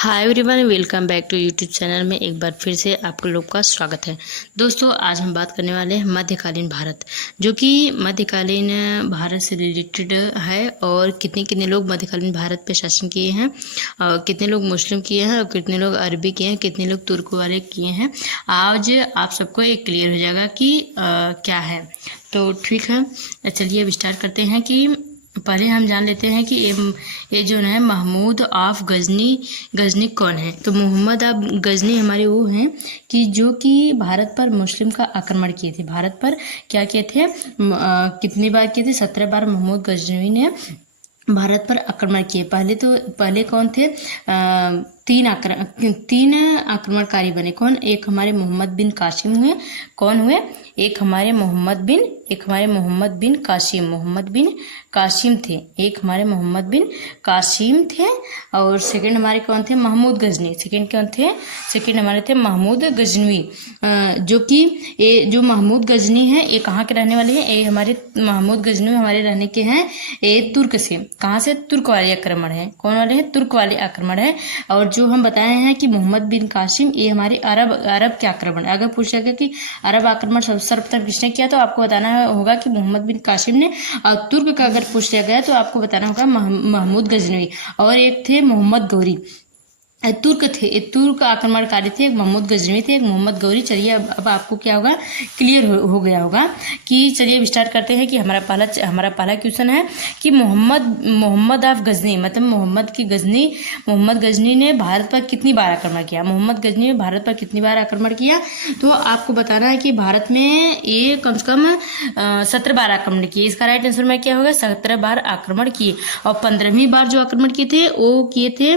Hi everyone, welcome back to YouTube channel में एक बार फिर से आप लोग का स्वागत है। दोस्तों, आज हम बात करने वाले हैं मध्यकालीन भारत, जो कि मध्यकालीन भारत से रिलेटेड है और कितने कितने लोग मध्यकालीन भारत पे शासन किए हैं और कितने लोग मुस्लिम किए हैं और कितने लोग अरबी किए हैं, कितने लोग तुर्क वाले किए हैं। आज आप सबको एक क्लियर हो जाएगा कि क्या है। तो ठीक है, चलिए अब स्टार्ट करते हैं कि पहले हम जान लेते हैं कि ये जो है महमूद ऑफ गजनी कौन है। तो मोहम्मद ऑफ गजनी हमारे वो हैं कि जो कि भारत पर मुस्लिम का आक्रमण किए थे। भारत पर क्या किए थे, कितनी बार किए थे? 17 बार महमूद गजनवी ने भारत पर आक्रमण किए। पहले कौन थे? तीन आक्रमणकारी बने। कौन? एक हमारे मोहम्मद बिन कासिम हुए। कौन हुए? एक हमारे मोहम्मद बिन कासिम थे। एक हमारे मोहम्मद बिन कासिम थे। और सेकंड हमारे कौन थे? महमूद गजनी। सेकंड हमारे थे महमूद गजनवी। जो कि ये जो महमूद गजनी है, ये कहाँ के रहने वाले हैं? ये हमारे महमूद गजनवी हमारे रहने के हैं ये तुर्क से। कहाँ से? तुर्क वाले आक्रमण है। कौन वाले हैं? तुर्क वाले आक्रमण है। और जो हम बताए हैं कि मोहम्मद बिन कासिम, ये हमारे अरब के आक्रमण। अगर पूछा गया कि अरब आक्रमण सर्वप्रथम किसने किया, तो आपको बताना होगा कि मोहम्मद बिन कासिम ने। और तुर्क का अगर पूछा गया तो आपको बताना होगा महमूद गजनवी। और एक थे मोहम्मद गौरी, तुर्क आक्रमणकारी थे। एक महमूद गजनवी थे, एक मोहम्मद गौरी। चलिए अब आपको क्या होगा, क्लियर हो गया होगा कि चलिए अब स्टार्ट करते हैं कि हमारा पहला क्वेश्चन है कि मोहम्मद ऑफ गजनी, मतलब मोहम्मद गजनी ने भारत पर कितनी बार आक्रमण किया? मोहम्मद गजनी ने भारत पर कितनी बार आक्रमण किया? तो आपको बताना है कि भारत में ये कम से कम 17 बार आक्रमण किए। इसका राइट आंसर में क्या होगा? 17 बार आक्रमण किए। और 15वीं बार जो आक्रमण किए थे वो किए थे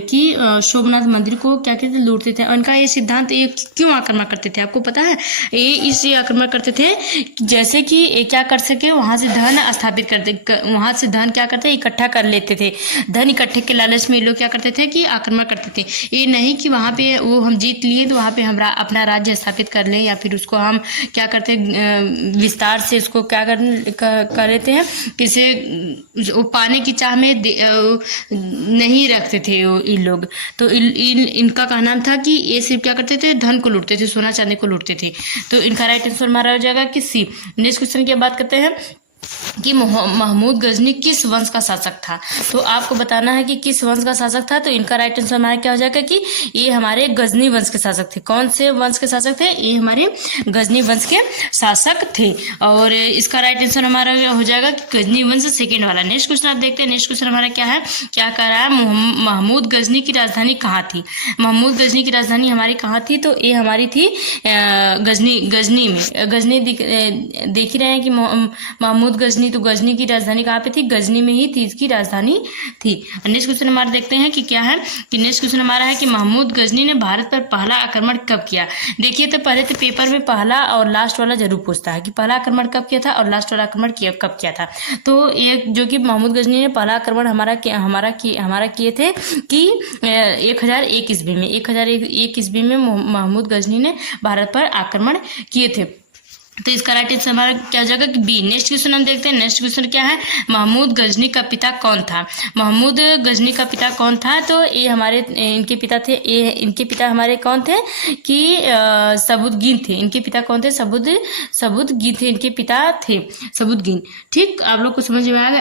कि सोमनाथ मंदिर को क्या कहते थे? लूटते थे। उनका ये सिद्धांत, ये क्यों आक्रमण करते थे आपको पता है? ये इसलिए आक्रमण करते थे जैसे कि ये क्या कर सके, वहां से धन स्थापित करते, वहां से धन क्या करते, इकट्ठा कर लेते थे। धन इकट्ठे के लालच में लोग क्या करते थे कि आक्रमण करते थे। ये नहीं कि वहां पे वो हम जीत लिए तो वहां पे हम अपना राज्य स्थापित कर लें, या फिर उसको हम क्या करते, विस्तार से उसको क्या कर लेते हैं, किसे वो पाने की चाह में नहीं रखते थे इन लोग। तो इनका कहना था कि ये सिर्फ क्या करते थे, धन को लूटते थे, सोना चांदी को लूटते थे। तो इनका राइट आंसर हमारा हो जाएगा कि सी। नेक्स्ट क्वेश्चन की बात करते हैं कि महमूद गजनी किस वंश का शासक था। तो आपको बताना है कि किस वंश का शासक था। तो इनका राइट आंसर हमारा क्या हो जाएगा कि ये हमारे गजनी वंश के शासक थे। कौन से वंश के शासक थे? ये हमारे गजनी वंश के शासक थे। और इसका राइट आंसर हमारा हो जाएगा कि गजनी वंश सेकेंड वाला। नेक्स्ट क्वेश्चन आप देखते हैं। नेक्स्ट क्वेश्चन हमारा क्या है, क्या कह रहा है? महमूद गजनी की राजधानी कहाँ थी? महमूद गजनी की राजधानी हमारी कहाँ थी? तो ये हमारी थी गजनी में। गजनी देख ही रहे हैं कि महमूद गजनी, तो गजनी की राजधानी कहाँ पे थी? गजनी में ही थी इसकी राजधानी थी। नेक्स्ट क्वेश्चन हमारा देखते हैं कि क्या है, कि नेक्स्ट क्वेश्चन हमारा है कि महमूद गजनी ने भारत पर पहला आक्रमण कब किया? देखिए, तो पहले तो पेपर में पहला और लास्ट वाला जरूर पूछता है कि पहला आक्रमण कब किया था और लास्ट वाला आक्रमण कब किया था। तो ये जो कि महमूद गजनी ने पहला आक्रमण हमारा किए थे कि 1001 ईस्वी में। 1001 ईस्वी में महमूद गजनी ने भारत पर आक्रमण किए थे। तो इसका राइट आंसर हमारा क्या हो जाएगा कि बी। नेक्स्ट क्वेश्चन हम देखते हैं। नेक्स्ट क्वेश्चन क्या है, महमूद गजनी का पिता कौन था? महमूद गजनी का पिता कौन था? तो ये हमारे इनके पिता थे, इनके पिता हमारे कौन थे कि सबुद्दीन थे। इनके पिता कौन थे? सबुद्दीन थे, इनके पिता थे सबुद्दीन। ठीक, आप लोग को समझ में आ गए।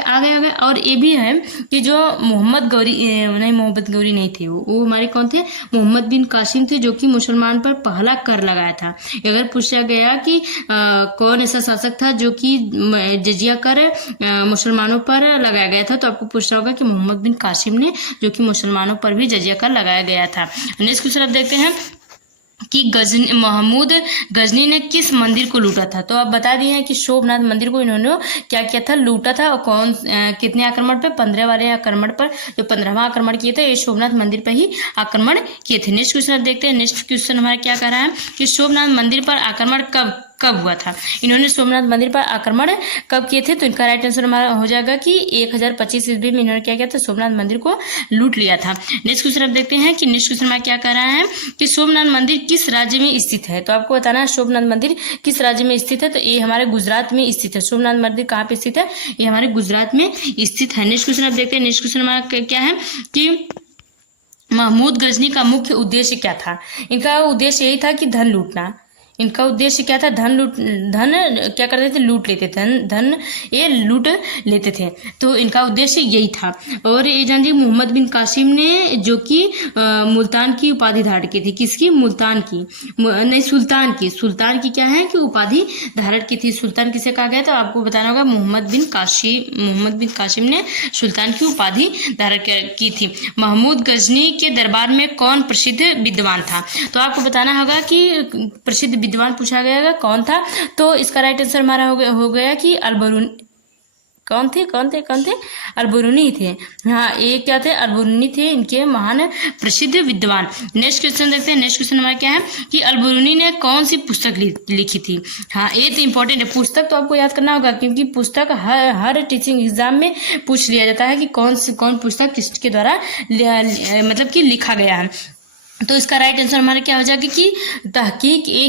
और ये भी है कि जो मोहम्मद गौरी नहीं थे, वो हमारे कौन थे? मोहम्मद बिन कासिम थे, जो कि मुसलमान पर पहला कर लगाया था। अगर पूछा गया कि कौन ऐसा शासक था जो कि जजिया कर मुसलमानों पर लगाया गया था, तो आपको पूछना होगा कि मोहम्मद बिन कासिम ने, जो कि मुसलमानों पर भी जजिया कर लगाया गया था। नेक्स्ट क्वेश्चन आप देखते हैं कि महमूद गजनी ने किस मंदिर को लूटा था। तो आप बता दिए हैं कि सोमनाथ मंदिर को इन्होंने क्या किया था? लूटा था। और कितने आक्रमण पे? 15 वाले आक्रमण पर। जो 15वां आक्रमण किए थे, ये सोमनाथ मंदिर पर ही आक्रमण किए थे। नेक्स्ट क्वेश्चन आप देखते हैं। नेक्स्ट क्वेश्चन हमारा क्या कह रहा है कि सोमनाथ मंदिर पर आक्रमण कब हुआ था? इन्होंने सोमनाथ मंदिर पर आक्रमण कब किए थे? तो इनका राइट आंसर हमारा हो जाएगा कि 1025 ईस्वी में इन्होंने क्या किया था? सोमनाथ मंदिर को लूट लिया था। नेक्स्ट क्वेश्चन आप देखते हैं कि नेक्स्ट क्वेश्चन में क्या कह रहा है कि सोमनाथ मंदिर किस राज्य में स्थित है। तो आपको बताना है सोमनाथ मंदिर किस राज्य में स्थित है। तो ये हमारे गुजरात में स्थित है। सोमनाथ मंदिर कहाँ पे स्थित है? ये हमारे गुजरात में स्थित है। नेक्स्ट क्वेश्चन आप देखते हैं। नेक्स्ट क्वेश्चन हमारा क्या है कि महमूद गजनी का मुख्य उद्देश्य क्या था? इनका उद्देश्य यही था कि धन लूटना। इनका उद्देश्य क्या था? धन क्या करते थे? लूट लेते थे। धन ये लूट लेते थे, तो इनका उद्देश्य यही था। और ये जानते मोहम्मद बिन कासिम ने जो कि मुल्तान की उपाधि धारण की थी। किसकी? मुल्तान की, नहीं सुल्तान की क्या है कि उपाधि धारण की थी। सुल्तान किसे कहा गया? तो आपको बताना होगा मोहम्मद बिन कासिम ने सुल्तान की उपाधि धारण की थी। महमूद गजनी के दरबार में कौन प्रसिद्ध विद्वान था? तो आपको बताना होगा कि प्रसिद्ध विद्वान पूछा गया कौन था, तो इसका राइट आंसर हमारा हो गया कि अलबरूनी। कौन थे? अलबरूनी थे। हाँ, ये क्या थे? अलबरूनी थे, इनके महान प्रसिद्ध विद्वान। नेक्स्ट क्वेश्चन देखते हैं। नेक्स्ट क्वेश्चन हमारा क्या है कि अलबरूनी ने कौन सी पुस्तक लिखी थी? हाँ, ये तो इंपॉर्टेंट है। पुस्तक तो आपको याद करना होगा, क्योंकि पुस्तक हर टीचिंग एग्जाम में पूछ लिया जाता है कि कौन पुस्तक किसके द्वारा मतलब कि लिखा गया है। तो इसका राइट आंसर हमारा क्या हो जाएगा कि तहकीक ए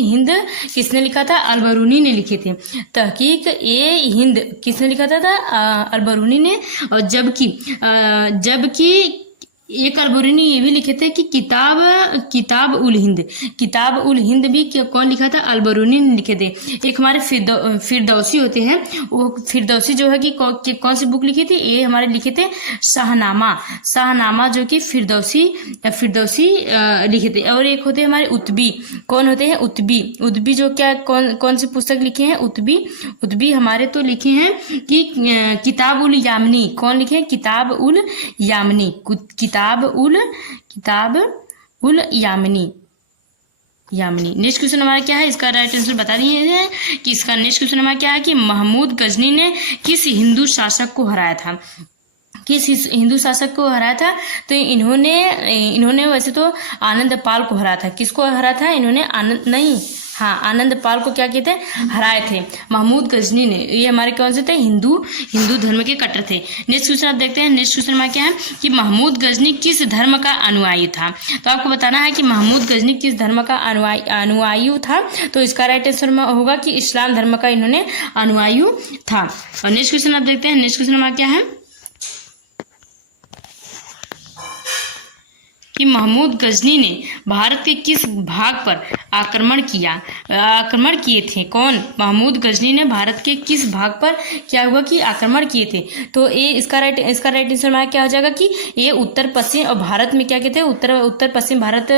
हिंद किसने लिखा था? अलबरूनी ने लिखे थे। तहकीक ए हिंद किसने लिखा था? अलबरूनी ने। और जबकि एक अलबरूनी ये भी लिखे थे कि किताब उल हिंद भी कौन लिखा था? अलबरूनी ने लिखे थे। एक हमारे फिरदौसी होते हैं, वो फिरदौसी जो है कि कौन सी बुक लिखी थी? ये हमारे लिखे थे शाहनामा जो कि फिरदौसी लिखे थे। और एक होते हैं हमारे उतबी। कौन होते हैं? उतबी जो क्या कौन सी पुस्तक लिखे हैं? उतबी हमारे तो लिखे हैं कि किताब उल यामनी। कौन लिखे? किताब उल यामनी। नेक्स्ट क्वेश्चन हमारा क्या है? इसका राइट आंसर बता दिए कि इसका नेक्स्ट क्वेश्चन हमारा क्या है कि महमूद गजनी ने किस हिंदू शासक को हराया था? तो इन्होंने वैसे तो आनंद पाल को हराया था। किसको हराया था? इन्होंने आनंद पाल को क्या किए थे? हराए थे महमूद गजनी ने। ये हमारे कौन से थे? हिंदू धर्म के कट्टर थे। नेक्स्ट क्वेश्चन आप देखते हैं। नेक्स्ट क्वेश्चन में क्या है कि महमूद गजनी किस धर्म का अनुयायी था? तो आपको बताना है कि महमूद गजनी किस धर्म का अनुयायी था। तो इसका राइट आंसर होगा कि इस्लाम धर्म का इन्होंने अनुयायी था। और नेक्स्ट क्वेश्चन आप देखते हैं। नेक्स्ट क्वेश्चन में क्या है कि महमूद गजनी ने भारत के किस भाग पर आक्रमण किए थे? कौन? महमूद गजनी ने भारत के किस भाग पर क्या हुआ कि आक्रमण किए थे? तो ये इसका राइट आंसर हमारा क्या हो जाएगा कि ये उत्तर पश्चिम और भारत में क्या कहते हैं? उत्तर पश्चिम भारत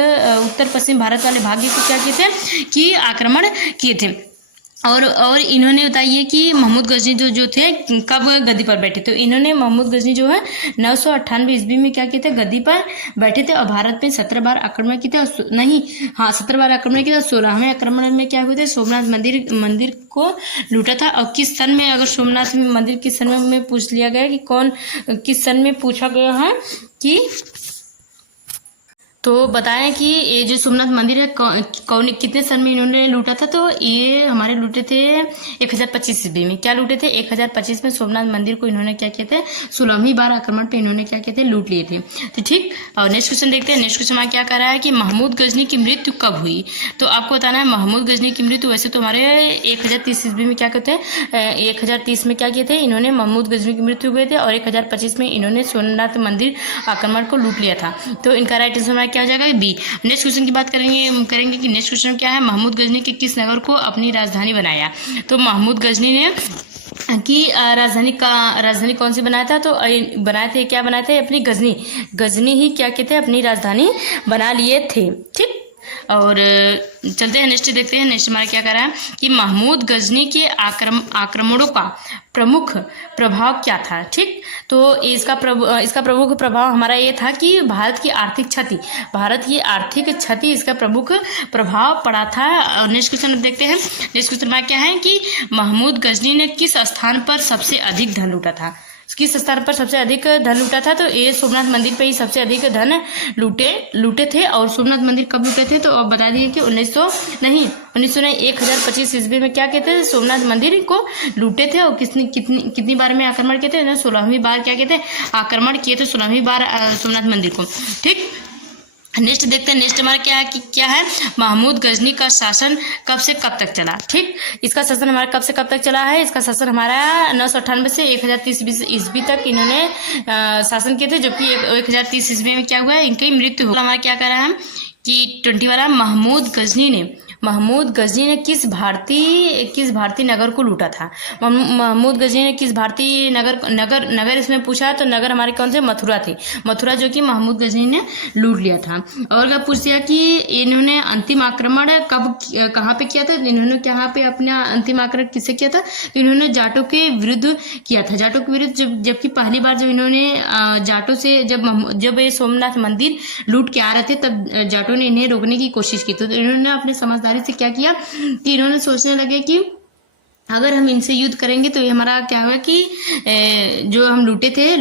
वाले भाग को क्या कहते हैं कि आक्रमण किए थे। और इन्होंने बताइए कि महमूद गजनी जो थे कब गद्दी पर बैठे? तो इन्होंने महमूद गजनी जो है 998 ईस्वी में क्या किए थे? गद्दी पर बैठे थे। और भारत में 17 बार आक्रमण किए थे। 17 बार आक्रमण किया था। 16वें आक्रमण में क्या हुए थे? सोमनाथ मंदिर को लूटा था। और किस सन में, अगर सोमनाथ मंदिर किस सन में पूछ लिया गया कि किस सन में पूछा गया है कि तो बताएं कि ये जो सोमनाथ मंदिर है कितने सन में इन्होंने लूटा था? तो ये हमारे लूटे थे 1025 ईस्वी में। क्या लूटे थे? 1025 में सोमनाथ मंदिर को इन्होंने क्या किए थे? 16वीं बार आक्रमण पे इन्होंने क्या किए थे? लूट लिए थे। तो ठीक। और नेक्स्ट क्वेश्चन देखते हैं। नेक्स्ट क्वेश्चन क्या कह रहा है कि महमूद गजनी की मृत्यु कब हुई? तो आपको बताना है महमूद गजनी की मृत्यु वैसे तो हमारे 1030 ईस्वी में क्या कहते हैं? 1030 में क्या किए थे? इन्होंने महमूद गजनी की मृत्यु हुए थे। और 1025 में इन्होंने सोमनाथ मंदिर आक्रमण को लूट लिया था। तो इनका राइट आंसर क्या हो जाएगा? बी। नेक्स्ट क्वेश्चन की बात करेंगे कि नेक्स्ट क्वेश्चन क्या है? महमूद गजनी के किस नगर को अपनी राजधानी बनाया? तो महमूद गजनी ने की राजधानी कौन सी बनाया था? तो क्या बनाए थे? अपनी गजनी ही क्या कहते हैं? अपनी राजधानी बना लिए थे। ठीक। और चलते हैं नेक्स्ट देखते हैं। नेक्स्ट हमारा क्या कर रहा है कि महमूद गजनी के आक्रमणों का प्रमुख प्रभाव क्या था? ठीक। तो इसका प्रमुख प्रभाव हमारा ये था कि भारत की आर्थिक क्षति इसका प्रमुख प्रभाव पड़ा था। और नेक्स्ट क्वेश्चन देखते हैं। नेक्स्ट क्वेश्चन में क्या है कि महमूद गजनी ने किस स्थान पर सबसे अधिक धन लूटा था? किस स्थान पर सबसे अधिक धन लूटा था? तो ये सोमनाथ मंदिर पे ही सबसे अधिक धन लूटे थे। और सोमनाथ मंदिर कब लूटे थे? तो अब बता दिए कि 1025 ईस्वी में क्या कहते हैं? सोमनाथ मंदिर को लूटे थे। और कितनी बार में आक्रमण किए थे? 16वीं बार क्या कहते हैं? आक्रमण किए थे 16वीं बार सोमनाथ मंदिर को। ठीक। नेक्स्ट देखते हैं, नेक्स्ट हमारा क्या है महमूद गजनी का शासन कब से कब तक चला। ठीक, इसका शासन हमारा कब से कब तक चला है। इसका शासन हमारा 998 से 1030 ईस्वी तक इन्होंने शासन किए थे, जबकि 1030 ईस्वी में क्या हुआ है, इनकी मृत्यु हुई। हमारा क्या कर रहा है कि 20 वाला महमूद गजनी ने किस भारतीय नगर को लूटा था। महमूद गजनी ने किस भारतीय नगर इसमें पूछा, तो नगर हमारे कौन से, मथुरा थे। मथुरा जो कि महमूद गजनी ने लूट लिया था। और क्या पूछ दिया कि इन्होंने अंतिम आक्रमण कहाँ पे किया था। इन्होंने कहाँ पे अपना अंतिम आक्रमण किससे किया था, तो इन्होंने जाटों के विरुद्ध किया था। जाटों के विरुद्ध जबकि पहली बार जब इन्होंने जाटों से जब ये सोमनाथ मंदिर लूट के आ रहे थे, तब जाटों ने इन्हें रोकने की कोशिश की। तो इन्होंने अपने समझदारी से क्या किया कि इन्होंने सोचने लगे कि अगर हम इनसे युद्ध करेंगे तो ये हमारा क्या होगा कि जो हम लूटे थे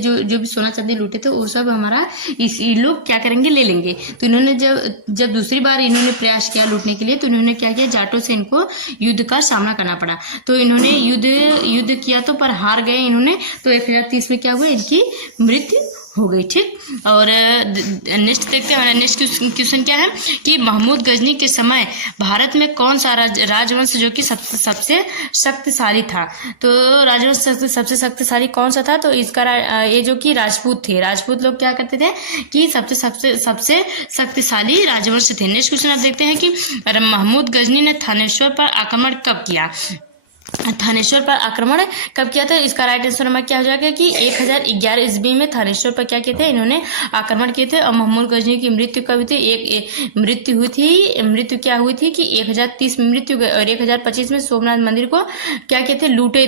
जो भी सोना चांदी लूटे थे वो सब हमारा ये लोग क्या करेंगे, ले लेंगे। तो इन्होंने जब दूसरी बार इन्होंने प्रयास किया लूटने के लिए, तो इन्होंने क्या किया, जाटों से इनको युद्ध का सामना करना पड़ा। तो इन्होंने युद्ध किया तो पर हार गए इन्होंने। तो 1030 में क्या हुआ, इनकी मृत्यु हो गई। ठीक, और नेक्स्ट देखते हैं, हमारा नेक्स्ट क्वेश्चन क्या है कि महमूद गजनी के समय भारत में कौन सा राजवंश जो कि सबसे शक्तिशाली था। तो राजवंश सबसे शक्तिशाली कौन सा था, तो इसका ये जो कि राजपूत थे। राजपूत लोग क्या करते थे कि सबसे शक्तिशाली राजवंश थे। नेक्स्ट क्वेश्चन आप देखते हैं कि महमूद गजनी ने थानेश्वर पर आक्रमण कब किया। थानेश्वर पर आक्रमण कब किया था, इसका राइट आंसर हमारा क्या हो जाएगा कि 1011 ईस्वी में थानेश्वर पर क्या किए थे, इन्होंने आक्रमण किए थे। और महमूद गजनी की मृत्यु कब हुई थी, मृत्यु क्या हुई थी कि 1030 में मृत्यु गई। और 1025 में सोमनाथ मंदिर को क्या किए थे, लूटे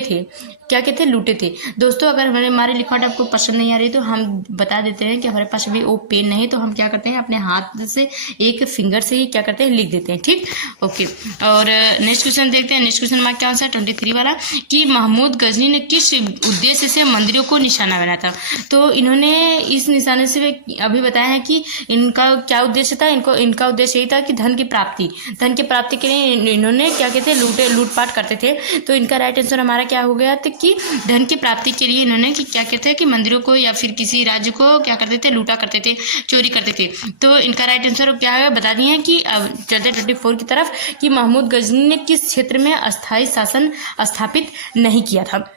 थे। दोस्तों, अगर हमारी लिखावट आपको पसंद नहीं आ रही तो हम बता देते हैं कि हमारे पास अभी वो पेन नहीं, तो हम क्या करते हैं अपने हाथ से एक फिंगर से ही क्या करते हैं, लिख देते हैं। ठीक, ओके। और नेक्स्ट क्वेश्चन देखते हैं। नेक्स्ट क्वेश्चन हमारा क्या आंसर 23 वाला कि महमूद गजनी ने किस उद्देश्य से मंदिरों को निशाना बनाया था। तो इन्होंने इस निशाने से अभी बताया है कि इनका क्या उद्देश्य था। इनका उद्देश्य यही था कि धन की प्राप्ति के लिए इन्होंने क्या कहते हैं, लूटपाट करते थे। तो इनका राइट आंसर हमारा क्या हो गया था कि धन की प्राप्ति के लिए इन्होंने क्या कहते हैं कि मंदिरों को या फिर किसी राज्य को क्या करते थे, लूटा करते थे, चोरी करते थे। तो इनका राइट आंसर क्या है बता दिए हैं कि अब चलते 24 की तरफ कि महमूद गजनी ने किस क्षेत्र में अस्थायी शासन स्थापित नहीं किया था।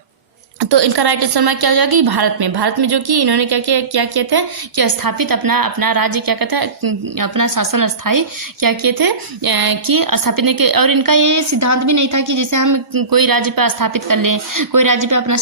तो इनका राइट आंसर क्या हो जाएगा कि भारत में जो कि इन्होंने क्या किए थे कि स्थापित अपना राज्य क्या कहते हैं, अपना शासन स्थायी क्या किए थे कि स्थापित नहीं किए। और इनका ये सिद्धांत भी नहीं था कि जैसे हम कोई राज्य पर स्थापित कर लें, कोई राज्य पर अपना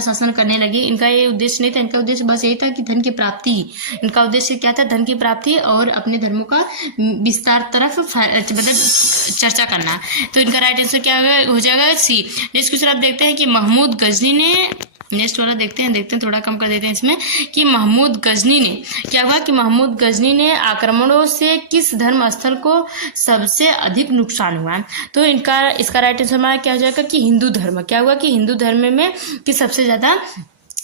शासन करने लगे। इनका ये उद्देश्य नहीं था। इनका उद्देश्य बस यही था कि धन की प्राप्ति। इनका उद्देश्य क्या था, धन की प्राप्ति और अपने धर्मों का विस्तार तरफ मतलब चर्चा करना। तो इनका राइट आंसर क्या हो जाएगा, सी। नेक्स्ट क्वेश्चन आप देखते हैं कि महमूद गजनी ने, नेक्स्ट वाला देखते हैं थोड़ा कम कर देते हैं इसमें कि महमूद गजनी ने क्या हुआ कि महमूद गजनी ने आक्रमणों से किस धर्म स्थल को सबसे अधिक नुकसान हुआ। तो इसका राइट आंसर हमारा क्या हो जाएगा कि हिंदू धर्म। क्या हुआ कि हिंदू धर्म में कि सबसे ज्यादा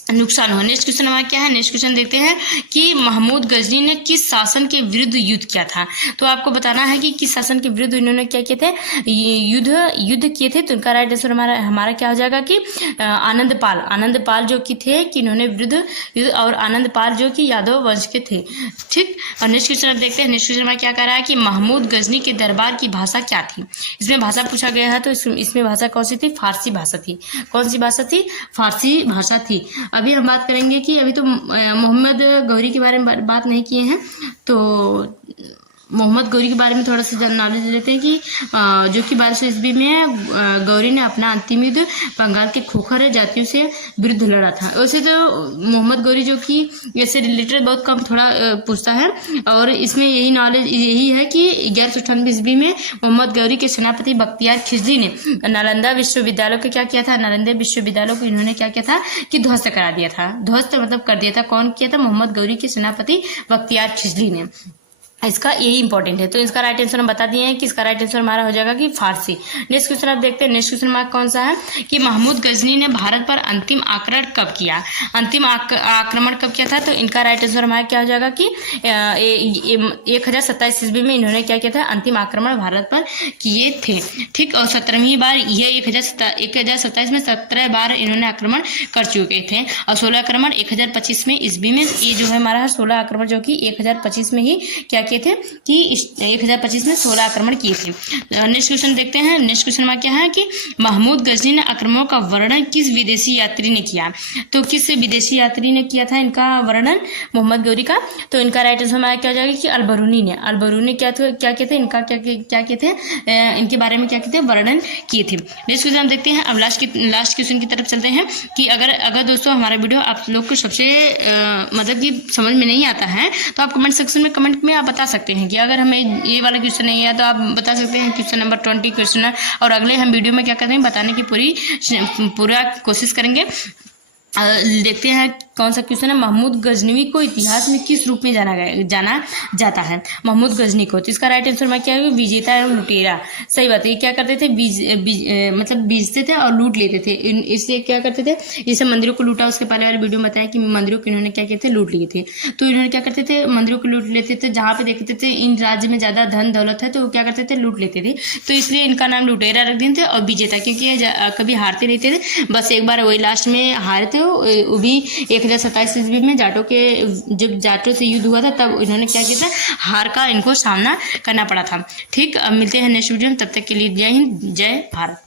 नुकसान हुआ। नेक्स्ट क्वेश्चन हमारा क्या है, नेक्स्ट क्वेश्चन देखते हैं कि महमूद गजनी ने किस शासन के विरुद्ध युद्ध किया था। तो आपको बताना है कि किस शासन के विरुद्ध इन्होंने क्या किए थे, युद्ध किए थे। तो इनका राइट आंसर हमारा क्या हो जाएगा कि आनंद पाल जो कि थे कि इन्होंने विरुद्ध युद्ध, और आनंद पाल जो कि यादव वंश के थे। ठीक, और नेक्स्ट क्वेश्चन देखते हैं। नेक्स्ट क्वेश्चन हमारा क्या कह रहा है कि महमूद गजनी के दरबार की भाषा क्या थी। इसमें भाषा पूछा गया है। तो इसमें भाषा कौन सी थी, फारसी भाषा थी। कौन सी भाषा थी, फारसी भाषा थी। अभी हम बात करेंगे कि अभी तो मोहम्मद गौरी के बारे में बात नहीं किए हैं, तो मोहम्मद गौरी के बारे में थोड़ा सा नॉलेज ले लेते हैं कि जो कि 1200 ईस्वी में गौरी ने अपना अंतिम युद्ध बंगाल के खोखर जातियों से विरुद्ध लड़ा था। वैसे तो मोहम्मद गौरी जो कि इससे रिलेटेड बहुत कम थोड़ा पूछता है, और इसमें यही है कि 1198 ईस्वी में मोहम्मद गौरी के सेनापति बख्तियार खिलजी ने नालंदा विश्वविद्यालय को क्या किया था, नालंदा विश्वविद्यालय को इन्होंने क्या किया था कि ध्वस्त करा दिया था। ध्वस्त मतलब कर दिया था। कौन किया था, मोहम्मद गौरी के सेनापति बख्तियार खिलजी ने। इसका यही इंपॉर्टेंट है। तो इसका राइट आंसर हम बता दिए हैं कि इसका राइट आंसर हमारा हो जाएगा कि फारसी। नेक्स्ट क्वेश्चन आप देखते हैं। नेक्स्ट क्वेश्चन हमारा कौन सा है कि महमूद गजनी ने भारत पर अंतिम आक्रमण कब किया? अंतिम आक्रमण कब किया था? तो इनका राइट आंसर हमारा क्या हो जाएगा कि 1027 ईस्वी में इन्होंने क्या किया था? अंतिम आक्रमण भारत पर किए थे। ठीक, और 17वीं बार ये 1027 में 17 बार इन्होंने आक्रमण कर चुके थे, और 16 आक्रमण 1025 में ईस्वी में, ये जो है हमारा 16 आक्रमण जो कि 1025 में ही क्या किए थे कि 1025 में 16 आक्रमण किए थे। नेक्स्ट क्वेश्चन देखते हैं। नेक्स्ट क्वेश्चन में क्या है कि महमूद गजनी ने आक्रमणों का वर्णन किस विदेशी यात्री ने किया? तो किस विदेशी यात्री ने किया था इनका वर्णन मोहम्मद गौरी का? तो इनका राइट आंसर हमारा क्या हो जाएगा कि अल-बरूनी ने। अल-बरूनी क्या किए थे? इनका क्या किए थे? इनके बारे में क्या किए थे? वर्णन किए थे। नेक्स्ट क्वेश्चन हम देखते हैं। अब लास्ट क्वेश्चन की तरफ चलते हैं कि अगर दोस्तों हमारा वीडियो आप लोग को सबसे मतलब कि समझ में नहीं आता है तो आप कमेंट सेक्शन में कमेंट में आप बता सकते हैं कि अगर हमें ये वाला क्वेश्चन नहीं है तो आप बता सकते हैं क्वेश्चन नंबर 20 क्वेश्चन है, और अगले हम वीडियो में क्या करते हैं बताने की पूरा कोशिश करेंगे। देखते हैं कौन सा क्वेश्चन है। महमूद गजनवी को इतिहास में किस रूप में जाना जाता है? महमूद गजनी को। तो इसका राइट आंसर में क्या है? विजेता एवं लुटेरा। सही बात है। ये क्या करते थे? मतलब बीजते थे और लूट लेते थे। इसलिए क्या करते थे? जैसे मंदिरों को लूटा, उसके पहले वाले वीडियो में बताया कि मंदिरों को इन्होंने क्या किए थे? लूट लिए थे। तो इन्होंने क्या करते थे? मंदिरों को लूट लेते थे। जहाँ पे देखते थे इन राज्य में ज्यादा धन दौलत है तो वो क्या करते थे? लूट लेते थे। तो इसलिए इनका नाम लुटेरा रख दिए थे, और विजेता क्योंकि कभी हारते नहीं थे। बस एक बार वही लास्ट में हारे थे, वो भी 1027 ईस्वी में जाटों जब जाटों से युद्ध हुआ था तब इन्होंने क्या किया था? हार का इनको सामना करना पड़ा था। ठीक, अब मिलते हैं नेक्स्ट वीडियो में। तब तक के लिए जय हिंद, जय भारत।